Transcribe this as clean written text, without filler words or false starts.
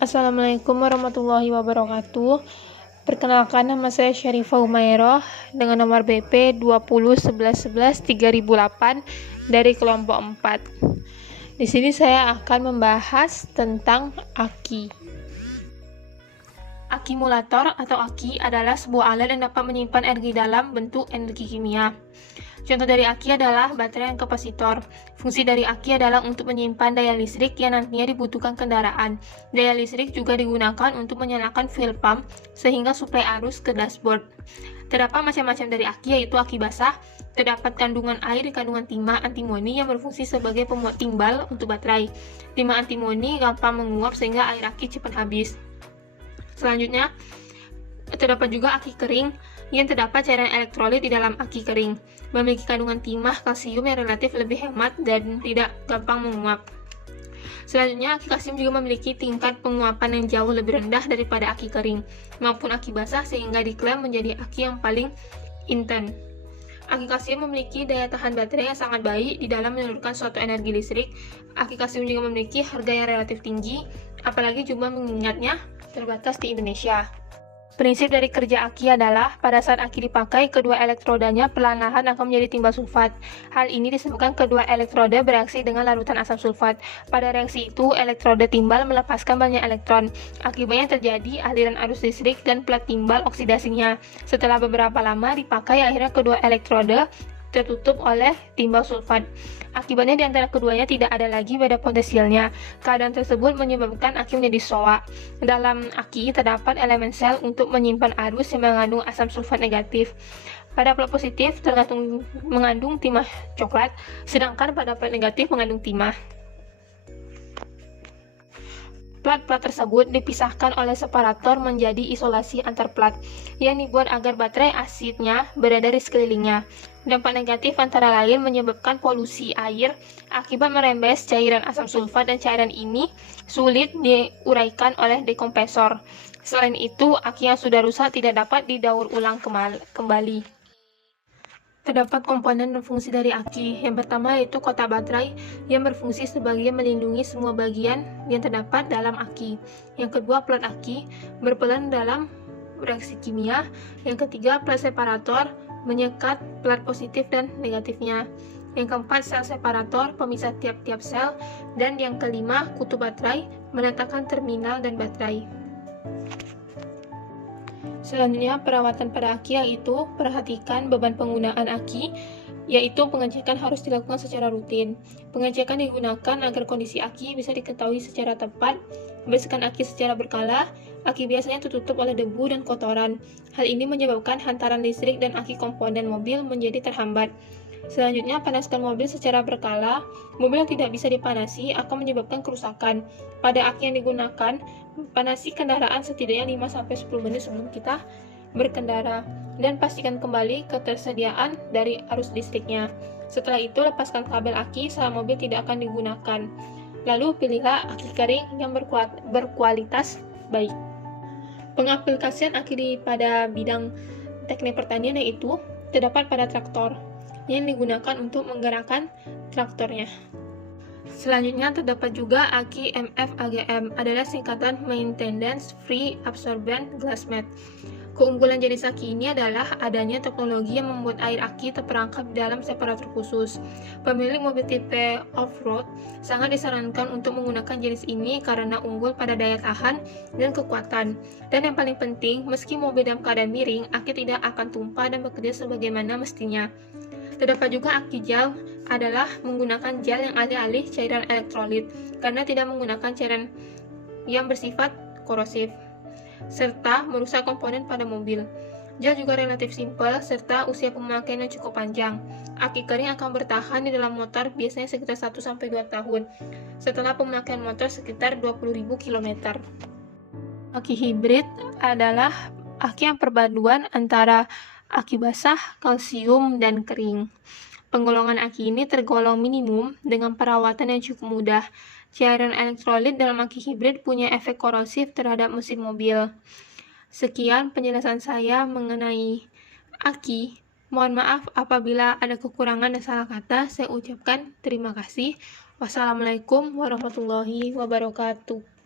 Assalamualaikum warahmatullahi wabarakatuh. Perkenalkan, nama saya Syarifah Umairah dengan nomor BP 201111-3008 dari kelompok 4. Di sini saya akan membahas tentang aki. Akumulator atau aki adalah sebuah alat yang dapat menyimpan energi dalam bentuk energi kimia. Contoh dari aki adalah baterai dan kapasitor. Fungsi dari aki adalah untuk menyimpan daya listrik yang nantinya dibutuhkan kendaraan. Daya listrik juga digunakan untuk menyalakan fuel pump sehingga suplai arus ke dashboard. Terdapat macam-macam dari aki, yaitu aki basah. Terdapat kandungan air dan kandungan timah antimoni yang berfungsi sebagai pemuat timbal untuk baterai. Timah antimoni gampang menguap sehingga air aki cepat habis. Selanjutnya, terdapat juga aki kering yang terdapat cairan elektrolit di dalam aki kering. Memiliki kandungan timah kalsium yang relatif lebih hemat dan tidak gampang menguap. Selanjutnya, aki kalsium juga memiliki tingkat penguapan yang jauh lebih rendah daripada aki kering maupun aki basah sehingga diklaim menjadi aki yang paling intens. Aki kalsium memiliki daya tahan baterai yang sangat baik di dalam menyalurkan suatu energi listrik. Aki kalsium juga memiliki harga yang relatif tinggi, apalagi jumlah mengingatnya terbatas di Indonesia. Prinsip dari kerja aki adalah pada saat aki dipakai, kedua elektrodanya perlahan-lahan akan menjadi timbal sulfat. Hal ini disebabkan kedua elektroda bereaksi dengan larutan asam sulfat. Pada reaksi itu, elektroda timbal melepaskan banyak elektron. Akibatnya terjadi aliran arus listrik dan plat timbal oksidasinya. Setelah beberapa lama dipakai, akhirnya kedua elektroda tertutup oleh timbal sulfat. Akibatnya di antara keduanya tidak ada lagi beda potensialnya. Keadaan tersebut menyebabkan aki menjadi soak. Dalam aki terdapat elemen sel untuk menyimpan arus yang mengandung asam sulfat negatif. Pada plat positif mengandung timah coklat, sedangkan pada plat negatif mengandung timah. Plat-plat tersebut dipisahkan oleh separator menjadi isolasi antar plat yang dibuat agar baterai asidnya berada di sekelilingnya. Dampak negatif antara lain menyebabkan polusi air akibat merembes cairan asam sulfat, dan cairan ini sulit diuraikan oleh dekompresor. Selain itu, aki yang sudah rusak tidak dapat didaur ulang kembali. Terdapat komponen dan fungsi dari aki. Yang pertama yaitu kotak baterai yang berfungsi sebagai melindungi semua bagian yang terdapat dalam aki. Yang kedua, plat aki berperan dalam reaksi kimia. Yang ketiga, plat separator menyekat plat positif dan negatifnya. Yang keempat, sel separator pemisah tiap-tiap sel. Dan yang kelima, kutub baterai menetapkan terminal dan baterai. Selanjutnya, perawatan pada aki, yaitu perhatikan beban penggunaan aki, yaitu pengecekan harus dilakukan secara rutin. Pengecekan digunakan agar kondisi aki bisa diketahui secara tepat. Bersihkan aki secara berkala. Aki biasanya tertutup oleh debu dan kotoran. Hal ini menyebabkan hantaran listrik dan aki komponen mobil menjadi terhambat. Selanjutnya, panaskan mobil secara berkala. Mobil yang tidak bisa dipanasi akan menyebabkan kerusakan. Pada aki yang digunakan, panasi kendaraan setidaknya 5-10 menit sebelum kita berkendara, dan pastikan kembali ketersediaan dari arus listriknya. Setelah itu, lepaskan kabel aki saat mobil tidak akan digunakan. Lalu pilihlah aki kering yang berkualitas baik. Pengaplikasian aki pada bidang teknik pertanian yaitu terdapat pada traktor yang digunakan untuk menggerakkan traktornya. Selanjutnya, terdapat juga aki MFAGM, adalah singkatan Maintenance Free Absorbent Glass Mat. Keunggulan jenis aki ini adalah adanya teknologi yang membuat air aki terperangkap di dalam separator khusus. Pemilik mobil tipe off-road sangat disarankan untuk menggunakan jenis ini karena unggul pada daya tahan dan kekuatan. Dan yang paling penting, meski mobil dalam keadaan miring, aki tidak akan tumpah dan bekerja sebagaimana mestinya. Terdapat juga aki gel, adalah menggunakan gel yang alih-alih cairan elektrolit karena tidak menggunakan cairan yang bersifat korosif serta merusak komponen pada mobil. Gel juga relatif simpel serta usia pemakaian yang cukup panjang. Aki kering akan bertahan di dalam motor biasanya sekitar 1-2 tahun setelah pemakaian motor sekitar 20.000 km. Aki hibrid adalah aki yang perpaduan antara aki basah, kalsium, dan kering. Penggolongan aki ini tergolong minimum dengan perawatan yang cukup mudah. Cairan elektrolit dalam aki hibrid punya efek korosif terhadap mesin mobil. Sekian penjelasan saya mengenai aki. Mohon maaf apabila ada kekurangan dan salah kata. Saya ucapkan terima kasih. Wassalamualaikum warahmatullahi wabarakatuh.